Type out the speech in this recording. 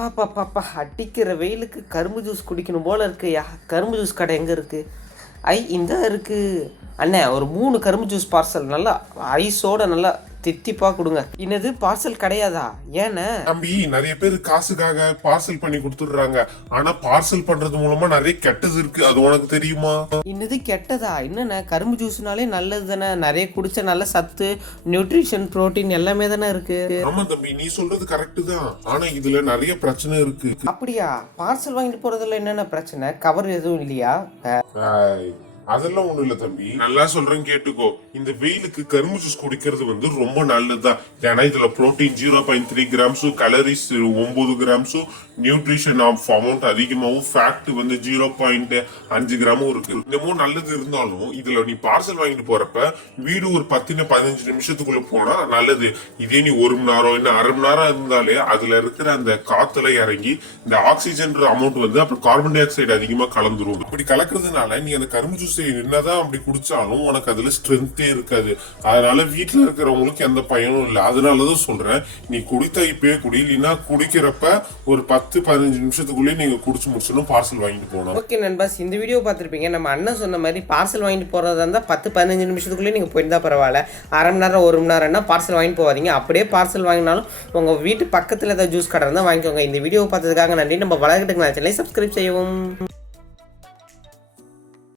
பாப்பா அடிக்கிற வெயிலுக்கு கரும்பு ஜூஸ் குடிக்கணும் போல இருக்குயா. கரும்பு ஜூஸ் கடை எங்கே இருக்குது? இந்த இருக்குது அண்ணே. ஒரு 3 கரும்பு ஜூஸ் பார்சல் நல்லா ஐஸோட நல்லா தித்திப்பா கொடுங்க. என்னது பார்சல் கிடையாதா? ஏன்னா தம்பி, நிறைய பேர் காசுக்காக பார்சல் பண்ணி கொடுத்துடுறாங்க. ஆனா பார்சல் பண்றது மூலமா நிறைய கெட்டது இருக்கு. அது உனக்கு தெரியுமா? என்னது கெட்டதா? என்னண்ணே, கரும்பு ஜூஸ்னாலே நல்லது தானே. நிறைய குடிச்ச நல்ல சத்து, நியூட்ரிஷன், புரோட்டீன் எல்லாமே தானே இருக்கு. ஆமா தம்பி, நீ சொல்றது கரெக்ட் தான். ஆனா இதுல நிறைய பிரச்சனை இருக்கு. அப்படியா? பார்சல் வாங்கிட்டு போறதுல என்னென்ன பிரச்சனை? கவர் எதுவும் இல்லையா? அதெல்லாம் ஒண்ணு இல்ல தம்பி, நல்லா சொல்றேன் கேட்டுக்கோ. இந்த வெயிலுக்கு கரும்பு ஜூஸ் குடிக்கிறது ரொம்ப நல்லதுதான். ஏன்னா இதுல புரோட்டீன் 0.3 கிராம்ஸும், கலரிஸ் 9 கிராம்ஸும், நியூட்ரிஷன் அமௌண்ட் அதிகமாகவும், ஃபேக்ட் 0.5 கிராமும் இருக்கு. இன்னமும் நல்லது இருந்தாலும் இதுல நீ பார்சல் வாங்கிட்டு போறப்ப வீடு ஒரு 10-15 நிமிஷத்துக்குள்ள போனா நல்லது. இதே நீ 1 மணி நேரம் இல்ல அரை மணி நேரம் இருந்தாலே அதுல இருக்கிற அந்த காத்துல இறங்கி இந்த ஆக்சிஜன் அமௌண்ட் அப்புறம் கார்பன் டை ஆக்சைடு அதிகமா கலந்துரும். இப்படி கலக்குறதுனால நீ அந்த கரும்பு ஜூஸ் என்னதான் அப்படி குடிச்சாலும் உனக்கு அதுல ஸ்ட்ரென்த்தே இருக்காது. அதனால வீட்டுல இருக்கிறவங்களுக்கு எந்த பயனும் இல்லை. அதனாலதான் சொல்றேன், நீ குடித்தா இப்பயே குடி, இல்லைன்னா குடிக்கிறப்ப ஒரு 10-15 நிமிஷத்துக்குள்ளேயே நீங்க குடிச்சு முடிச்சணும் பார்சல் வாங்கிட்டு போகணும். ஓகே நண்பாஸ், இந்த வீடியோ பார்த்துருப்பீங்க. நம்ம அண்ணன் சொன்ன மாதிரி பார்சல் வாங்கிட்டு போறதா இருந்தா 10-15 நிமிஷத்துக்குள்ளேயே நீங்க போயிருந்தா பரவாயில்ல. அரை மணி நேரம் 1 மணி நேரம்னா பார்சல் வாங்கிட்டு போவாதீங்க. அப்படியே பார்சல் வாங்கினாலும் உங்க வீட்டு பக்கத்துல ஏதாவது ஜூஸ் கடை இருந்தா வாங்கிக்கோங்க. இந்த வீடியோ பார்த்ததுக்காக நன்றி. நம்ம வளர்கிட்டு சேனலை சப்ஸ்கிரைப் செய்யவும்.